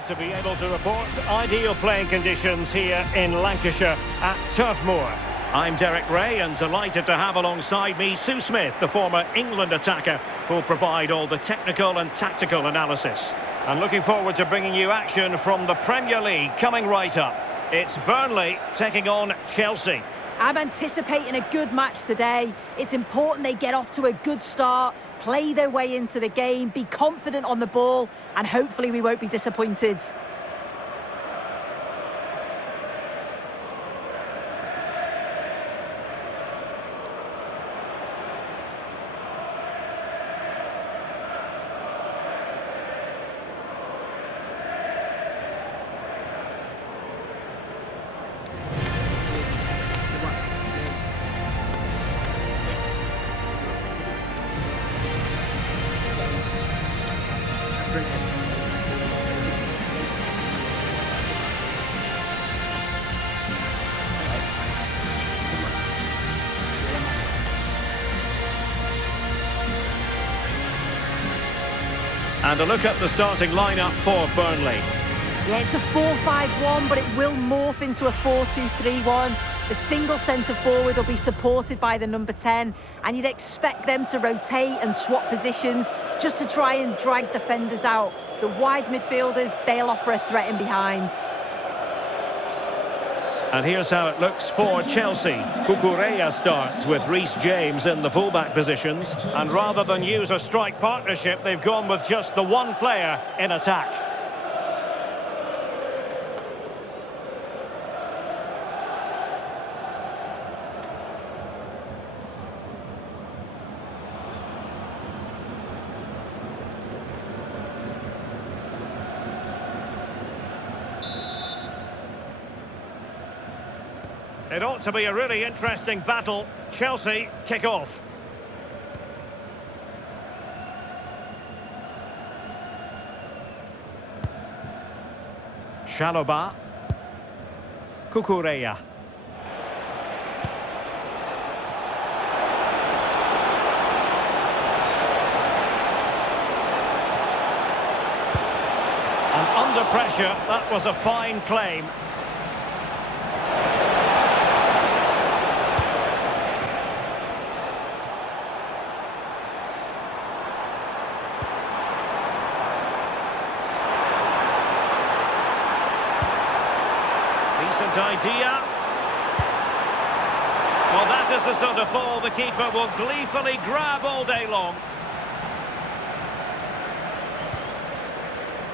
delighted to be able to report ideal playing conditions here in Lancashire at Turf Moor. I'm Derek Ray and delighted to have alongside me Sue Smith, the former England attacker, who'll provide all the technical and tactical analysis. And looking forward to bringing you action from the Premier League coming right up. It's Burnley taking on Chelsea. I'm anticipating a good match today. It's important they get off to a good start, play their way into the game, be confident on the ball, and hopefully we won't be disappointed. And a look at the starting lineup for Burnley. Yeah, it's a 4-5-1, but it will morph into a 4-2-3-1. The single centre-forward will be supported by the number 10, and you'd expect them to rotate and swap positions just to try and drag defenders out. The wide midfielders, they'll offer a threat in behind. And here's how it looks for Chelsea. Cucurella starts with Reece James in the fullback positions. And rather than use a strike partnership, they've gone with just the one player in attack. It ought to be a really interesting battle. Chelsea kick off. Chalobah. Cucurella. And under pressure, that was a fine claim. Idea. Well, that is the sort of ball the keeper will gleefully grab all day long.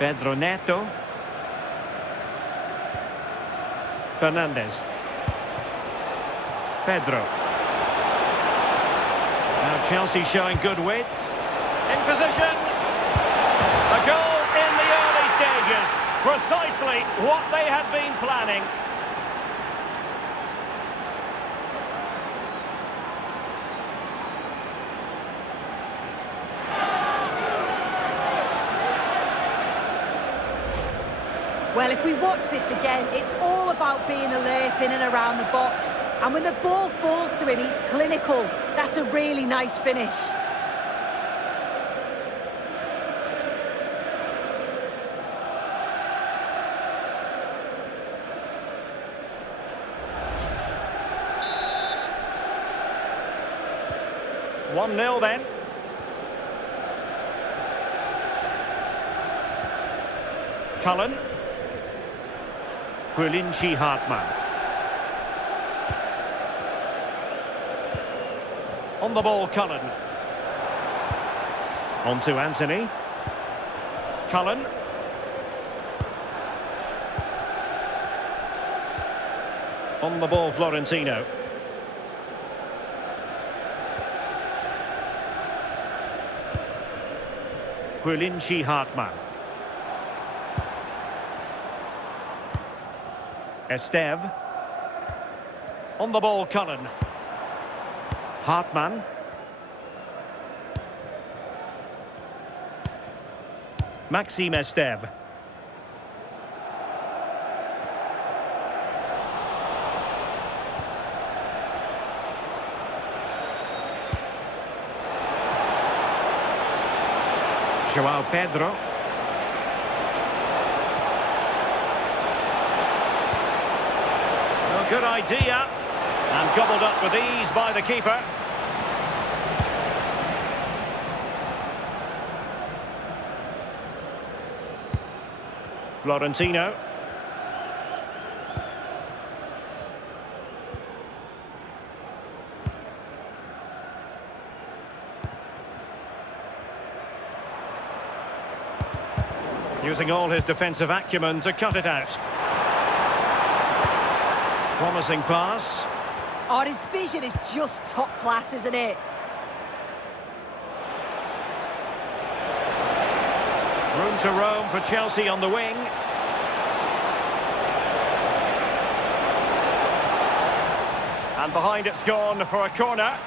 Pedro Neto. Fernandez. Pedro. Now Chelsea showing good width. In position. A goal in the early stages. Precisely what they had been planning. Well, if we watch this again, it's all about being alert in and around the box. And when the ball falls to him, he's clinical. That's a really nice finish. One 0 then. Cullen. Bur-Che Hartman. On the ball, Cullen. On to Anthony. Cullen. On the ball, Florentino. Bur-Che Hartman. Esteve. On the ball, Cullen. Hartman. Maxime Esteve. João Pedro. Good idea. And gobbled up with ease by the keeper. Florentino. Using all his defensive acumen to cut it out. Promising pass. Oh, his vision is just top class, isn't it? Room to roam for Chelsea on the wing. And behind it's gone for a corner.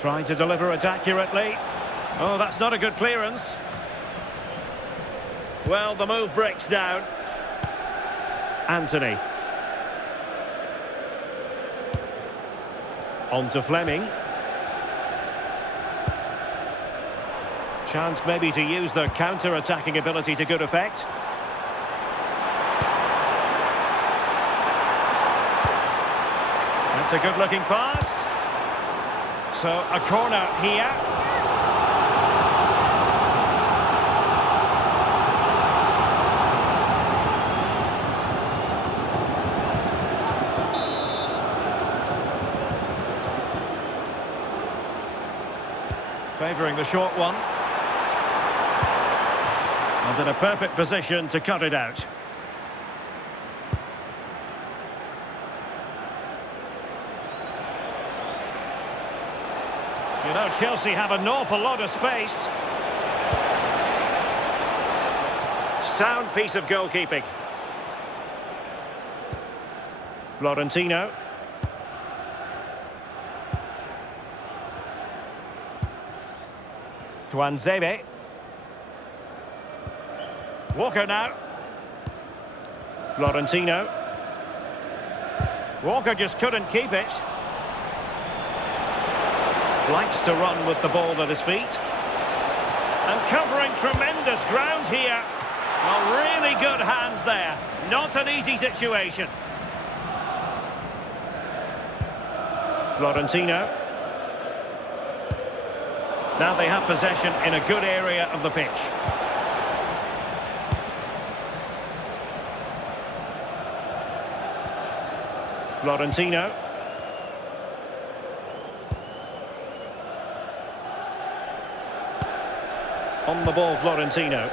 Trying to deliver it accurately. Oh, that's not a good clearance. Well, the move breaks down. Anthony. On to Fleming. Chance maybe to use their counter-attacking ability to good effect. That's a good-looking pass. So, a corner here. Favouring the short one. And in a perfect position to cut it out. You know, Chelsea have an awful lot of space. Sound piece of goalkeeping. Florentino. Tuanzebe. Walker now. Florentino. Walker just couldn't keep it. Likes to run with the ball at his feet. And covering tremendous ground here. Well, really good hands there. Not an easy situation. Florentino. Now they have possession in a good area of the pitch. Florentino. On the ball, Florentino.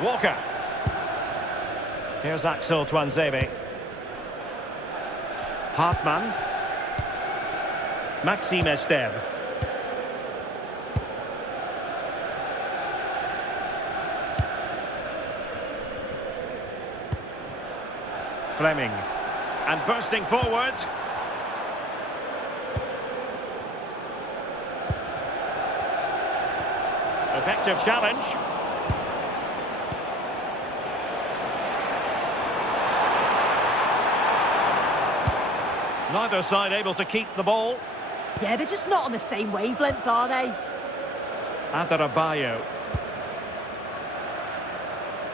Walker. Here's Axel Tuanzebe. Hartmann. Maxime Esteve. Fleming. And bursting forward. Effective challenge. Neither side able to keep the ball. Yeah, they're just not on the same wavelength, are they? Adarabioyo.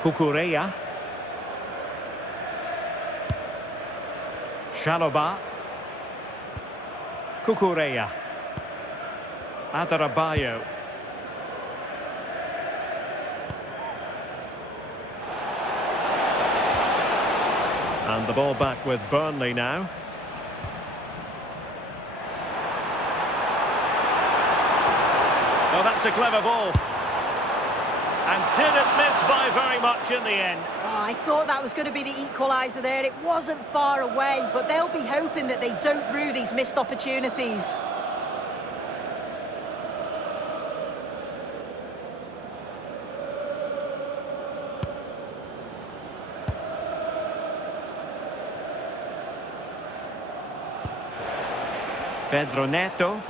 Cucurella. Chalobah. Cucurella. Adarabioyo. And the ball back with Burnley now. Oh, that's a clever ball. And didn't miss by very much in the end. Oh, I thought that was going to be the equaliser there. It wasn't far away, but they'll be hoping that they don't rue these missed opportunities. Pedro Neto.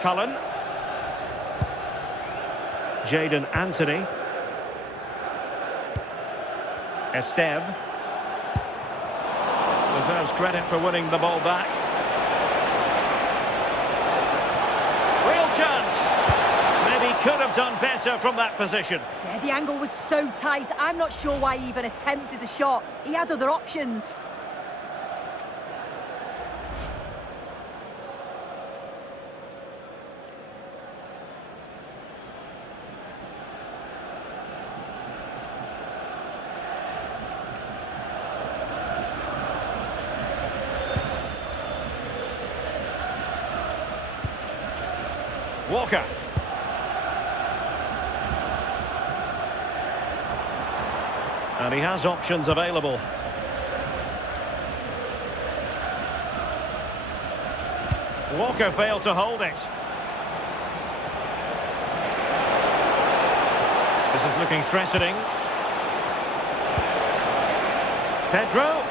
Cullen. Jadon Anthony. Esteve. Deserves credit for winning the ball back. Real chance. Maybe could have done better from that position. Yeah, the angle was so tight. I'm not sure why he even attempted the shot. He had other options. Walker. And he has options available. Walker failed to hold it. This is looking threatening. Pedro.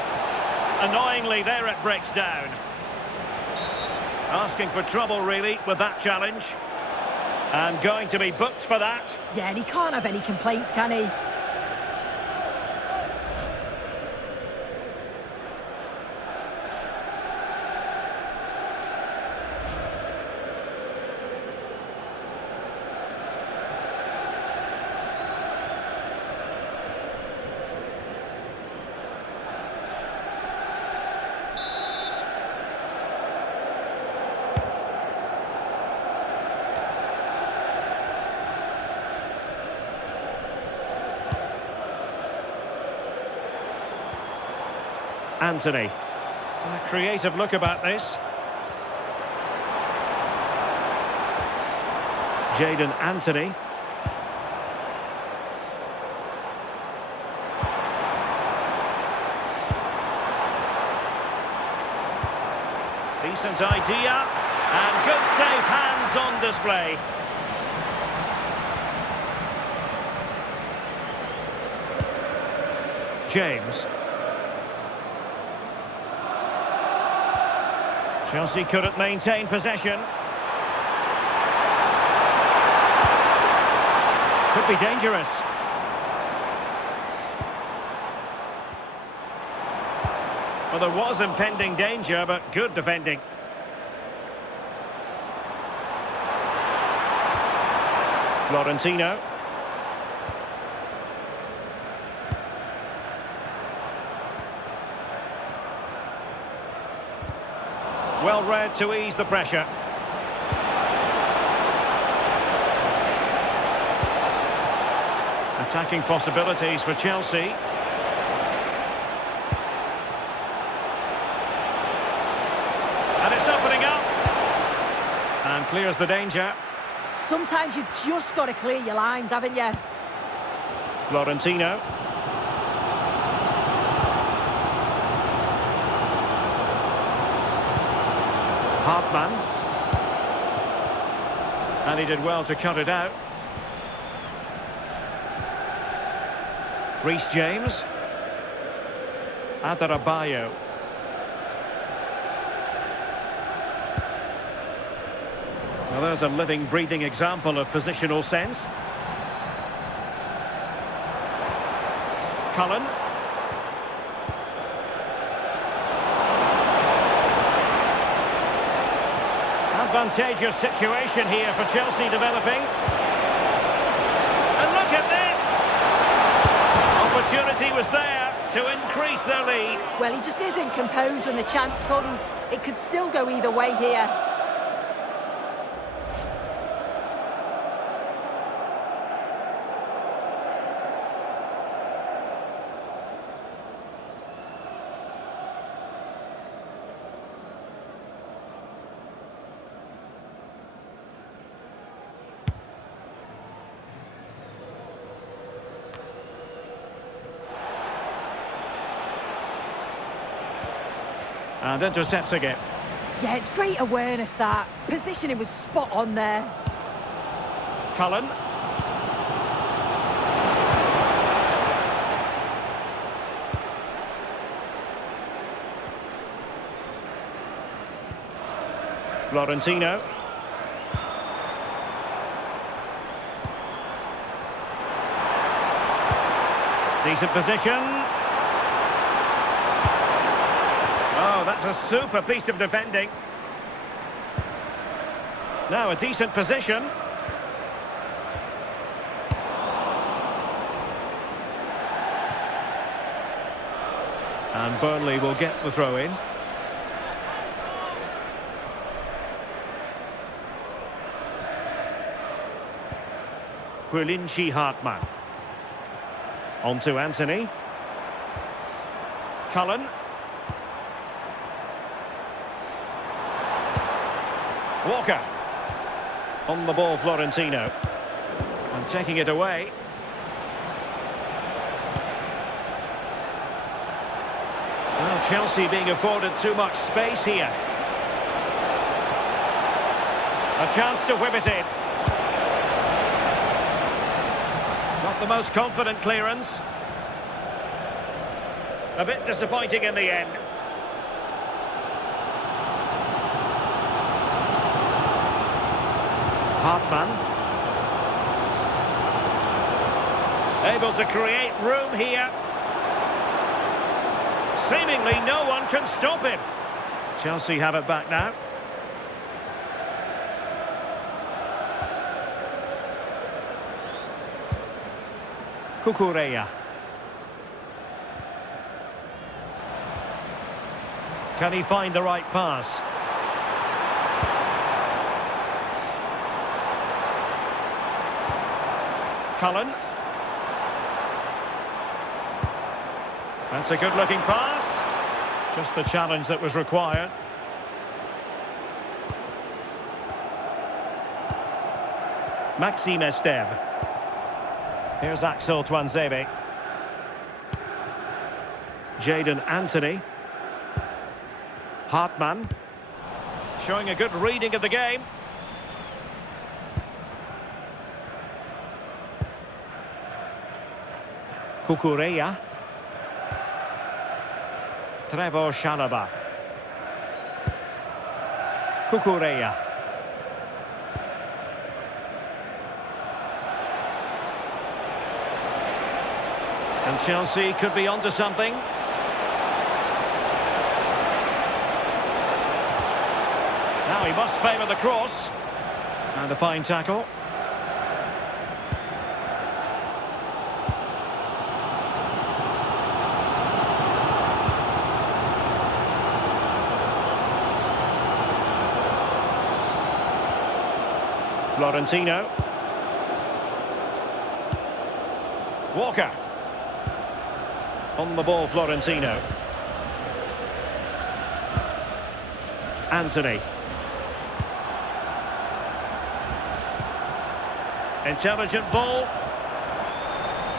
Annoyingly, there it breaks down. Asking for trouble, really, with that challenge. And going to be booked for that. Yeah, and he can't have any complaints, can he? Anthony. A creative look about this. Jadon Anthony. Decent idea. And good safe hands on display. James. Chelsea couldn't maintain possession. Could be dangerous. Well, there was impending danger, but good defending. Florentino. Well read to ease the pressure. Attacking possibilities for Chelsea. And it's opening up. And clears the danger. Sometimes you've just got to clear your lines, haven't you? Florentino. Hartman. And he did well to cut it out. Reece James. Adarabayo. Well, there's a living, breathing example of positional sense. Cullen. Advantageous situation here for Chelsea developing. And look at this! Opportunity was there to increase their lead. Well, he just isn't composed when the chance comes. It could still go either way here. And intercepting it. Yeah, it's great awareness, that. Positioning was spot on there. Cullen. Florentino. Decent position. Oh, that's a super piece of defending. Now a decent position. And Burnley will get the throw in. Bur-Che Hartman. On to Anthony. Cullen. Walker. On the ball, Florentino. And taking it away. Well, Chelsea being afforded too much space here. A chance to whip it in. Not the most confident clearance. A bit disappointing in the end. Hartman. Able to create room here. Seemingly no one can stop him. Chelsea have it back now. Cucurella. Can he find the right pass? Cullen. That's a good-looking pass. Just the challenge that was required. Maxime Esteve. Here's Axel Tuanzebe. Jadon Anthony. Hartman. Showing a good reading of the game. Cucurella. Trevor Chalobah. Cucurella. And Chelsea could be onto something. Now he must favour the cross. And a fine tackle. Florentino. Walker. On the ball, Florentino. Anthony. Intelligent ball.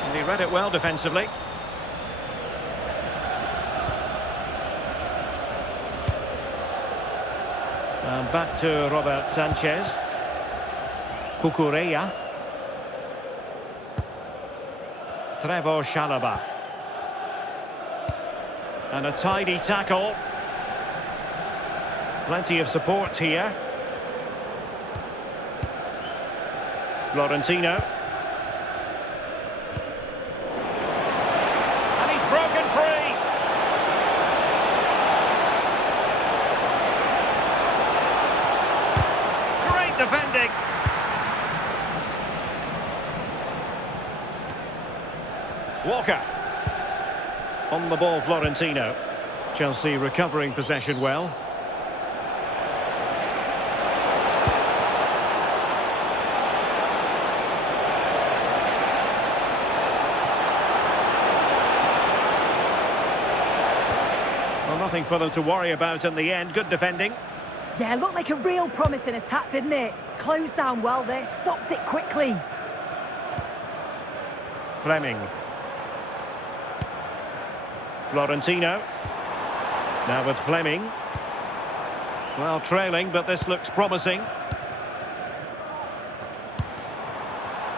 And he read it well defensively. And back to Robert Sanchez. Cucurella. Trevor Chalobah. And a tidy tackle. Plenty of support here. Florentino. And he's broken free. Great defending. Walker. On the ball, Florentino. Chelsea recovering possession well. Well, nothing for them to worry about in the end. Good defending. Yeah, looked like a real promising attack, didn't it? Closed down well there, stopped it quickly. Fleming. Florentino. Now with Fleming. Well, trailing, but this looks promising.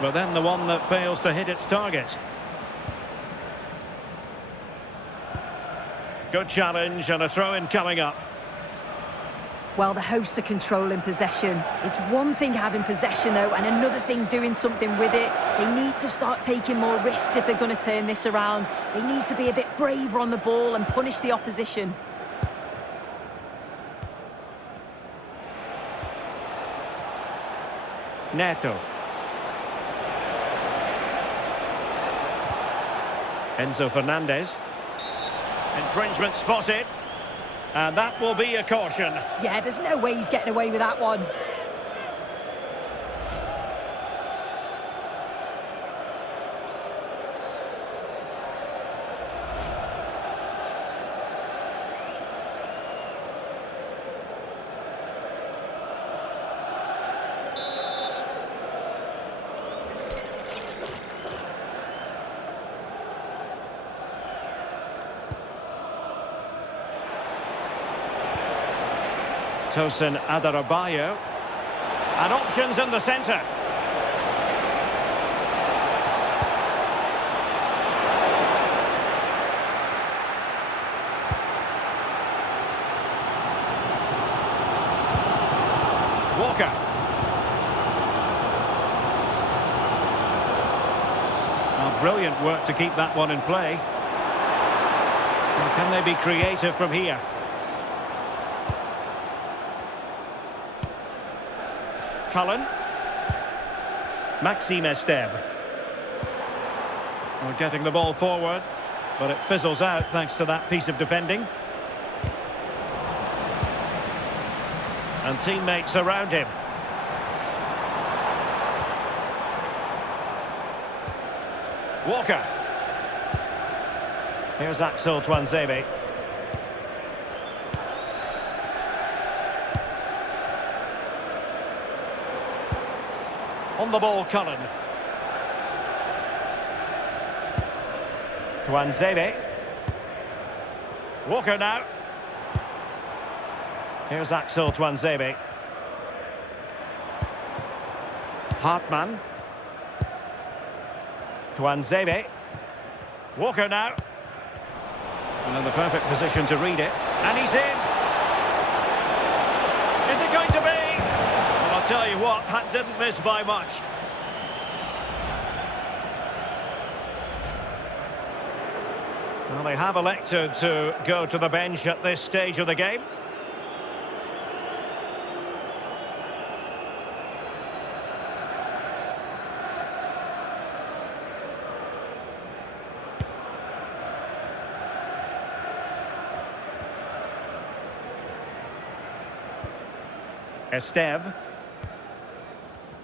But then the one that fails to hit its target. Good challenge and a throw-in coming up. Well, the hosts are controlling possession. It's one thing having possession, though, and another thing doing something with it. They need to start taking more risks if they're going to turn this around. They need to be a bit braver on the ball and punish the opposition. Neto. Enzo Fernandez. Infringement spotted. And that will be a caution. Yeah, there's no way he's getting away with that one. Tosin Adarabioyo. And options in the centre. Walker. Oh, brilliant work to keep that one in play. Well, can they be creative from here? Cullen. Maxime Esteve. We're getting the ball forward, but it fizzles out thanks to that piece of defending. And teammates around him. Walker. Here's Axel Tuanzebe. On the ball, Cullen. Tuanzebe. Walker now. Here's Axel Tuanzebe. Hartmann. Tuanzebe. Walker now. And in the perfect position to read it. And he's in. Is it going to be? Well, I'll tell you what, that didn't miss by much. Well, they have elected to go to the bench at this stage of the game. Esteve.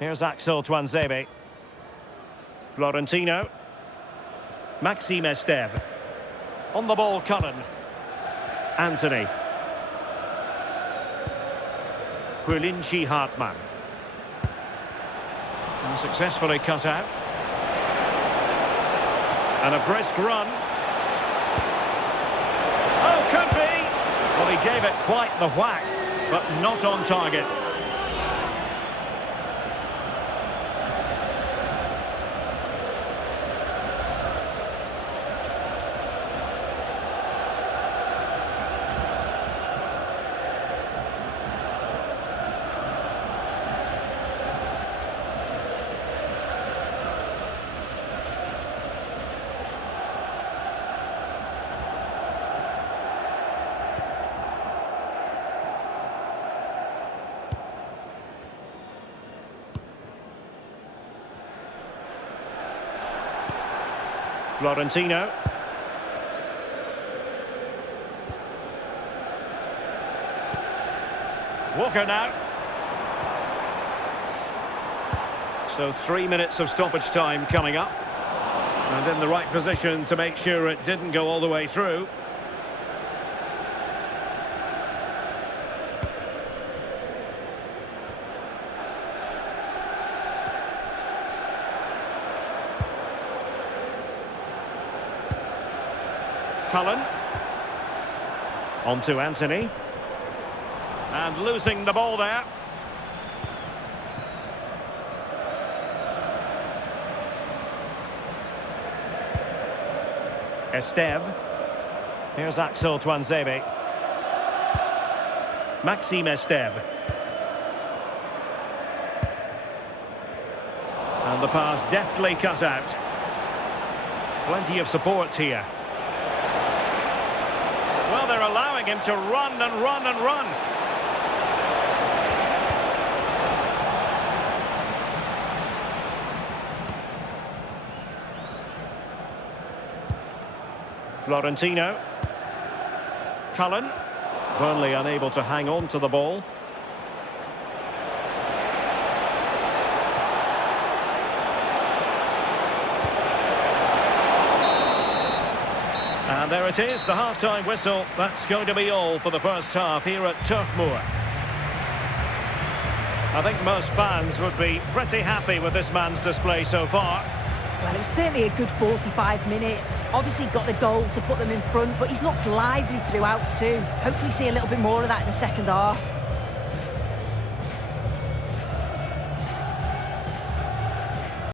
Here's Axel Tuanzebe. Florentino. Maxime Esteve. On the ball, Cullen. Anthony. Quillinci Hartmann. And successfully cut out. And a brisk run. Oh, could be! Well, he gave it quite the whack, but not on target. Florentino. Walker now. So 3 minutes of stoppage time coming up. And in the right position to make sure it didn't go all the way through. Cullen. On to Anthony. And losing the ball there. Esteve. Here's Axel Tuanzebe. Maxime Esteve. And the pass deftly cut out. Plenty of support here. Well, they're allowing him to run and run and run. Florentino. Cullen. Burnley unable to hang on to the ball. And there it is, the half-time whistle. That's going to be all for the first half here at Turf Moor. I think most fans would be pretty happy with this man's display so far. Well, it was certainly a good 45 minutes. Obviously got the goal to put them in front, but he's looked lively throughout too. Hopefully see a little bit more of that in the second half.